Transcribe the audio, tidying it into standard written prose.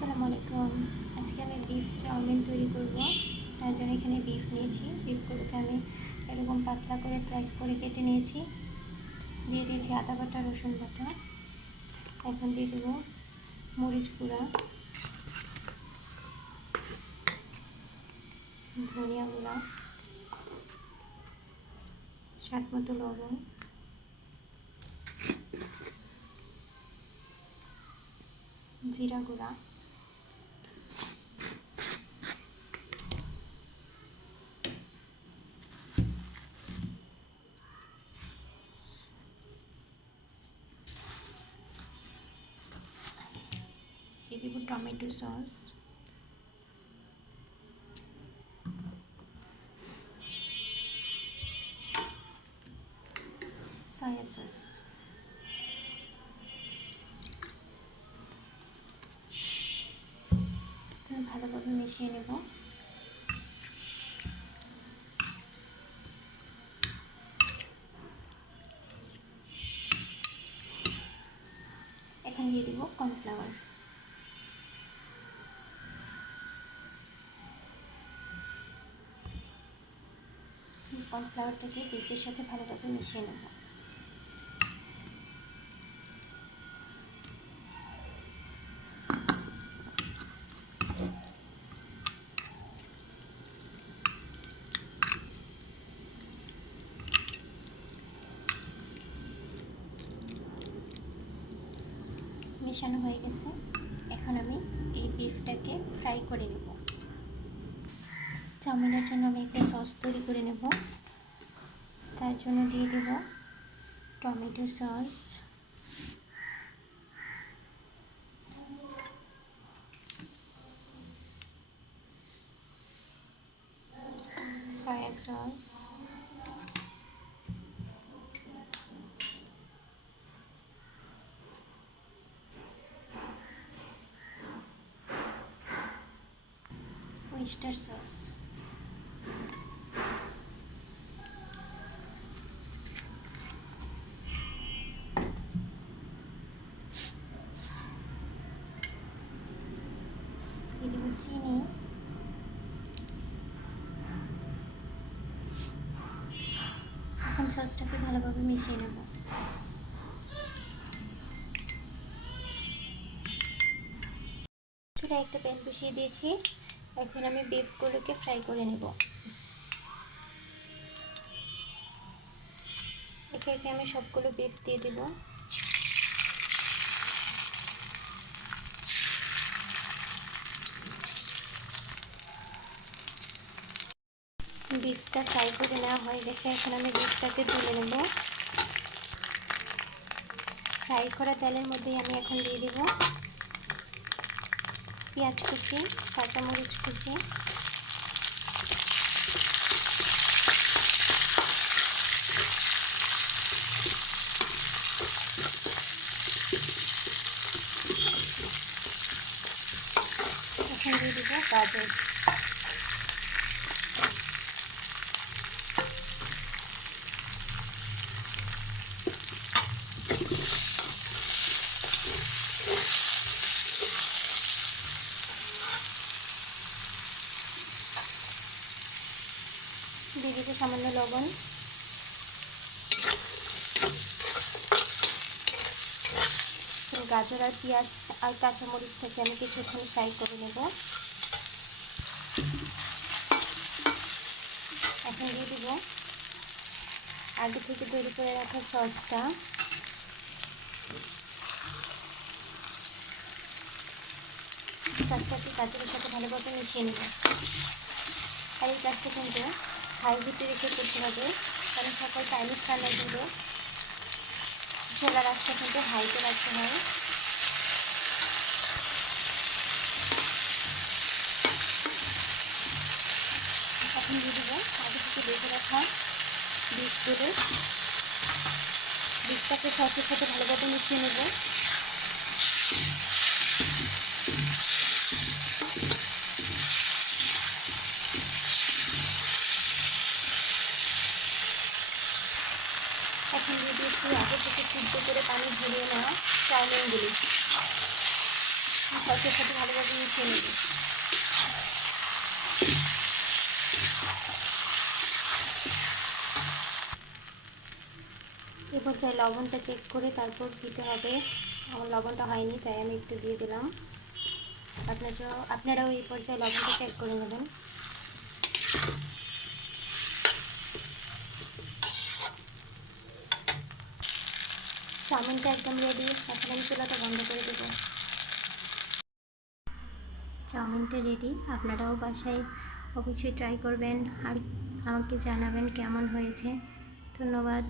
আসসালামু আলাইকুম। আজকে আমি বিফ চাউমিন তৈরি করব। তার জন্য এখানে বিফ নিয়েছি। বিফগুলোকে আমি এরকম পাতলা করে স্লাইস করে কেটে নিয়েছি। দিয়ে দিয়েছি আদা বাটা, রসুন বাটা। এখন দিয়ে দেব মরিচ গুঁড়া, ধনিয়া গুঁড়া, স্বাদ মতো লবণ, জিরা গুঁড়া, দিয়ে দেব টমেটো সস, সয়া সস। ভালোভাবে মিশিয়ে নেব। এখন দিয়ে দেব কর্নফ্লাওয়ার। কর্নফ্লাওয়ারটাকে বিফের সাথে ভালোভাবে মিশিয়ে নেব। মেশানো হয়ে গেছে। এখন আমি এই বিফটাকে ফ্রাই করে নেব। চাউমিনের জন্য আমি একটা সস তৈরি করে নেব। তার জন্য দিয়ে দেব tomato sauce, soya sauce, oyster sauce. দিয়ে দেব চিনি, এখন সসটাকে ভালোভাবে মিশিয়ে নেব। চুলায় একটা প্যান বসিয়ে দিয়েছি। এখন আমি বিফগুলোকে ফ্রাই করে নেব। একে একে আমি সবগুলো বিফ দিয়ে দেব। বিফটা ফ্রাই করে নেওয়া হয়ে গেছে। এখন আমি বিফটাকে তুলে নেব। ফ্রাই করা তেলের মধ্যেই আমি এখন দিয়ে দেব পেঁয়াজ কুচি, কাঁচামরিচ কুচি, এখন দিয়ে দেব গাজর। দিয়ে দেব সামান্য লবণ। গাজর আর পেঁয়াজ আর কাঁচামরিচটাকে আমি কিছুক্ষণ ফ্রাই করে নেব। এখন দিয়ে দেব আগে থেকে তৈরি করে রাখা সসটা। সসটাকে গাজরের সাথে ভালোভাবে মিশিয়ে নেব। আর এই কাজটা কিন্তু হাই হিটে রেখে করতে হবে, কারণ সকল চাইনিজ রান্নাগুলো চুলার আঁচটা কিন্তু হাইতে রাখতে হয়। এখন দিয়ে দেবো আগে থেকে বেঁধে রাখা বিফগুলো। বিফটাকে সসের সাথে ভালোভাবে মিশিয়ে নেব। এখন দিয়ে দিয়েছি আগে থেকে সিদ্ধ করে পানি ঝরিয়ে নেওয়া চাউমিনগুলি। সসের সাথে ভালোভাবে মিশিয়ে নেব। এ পর্যায়ে লবণটা চেক করে তারপর দিতে হবে। আমার লবণটা হয়নি তাই আমি একটু দিয়ে দিলাম। আপনারাও এই পর্যায়ে লবণটা চেক করে নেবেন। চাউমিনটা একদম রেডি। এখন আমি চুলাটা বন্ধ করে দেবো। চাউমিনটা রেডি। আপনারাও বাসায় অবশ্যই ট্রাই করবেন আর আমাকে জানাবেন কেমন হয়েছে। ধন্যবাদ।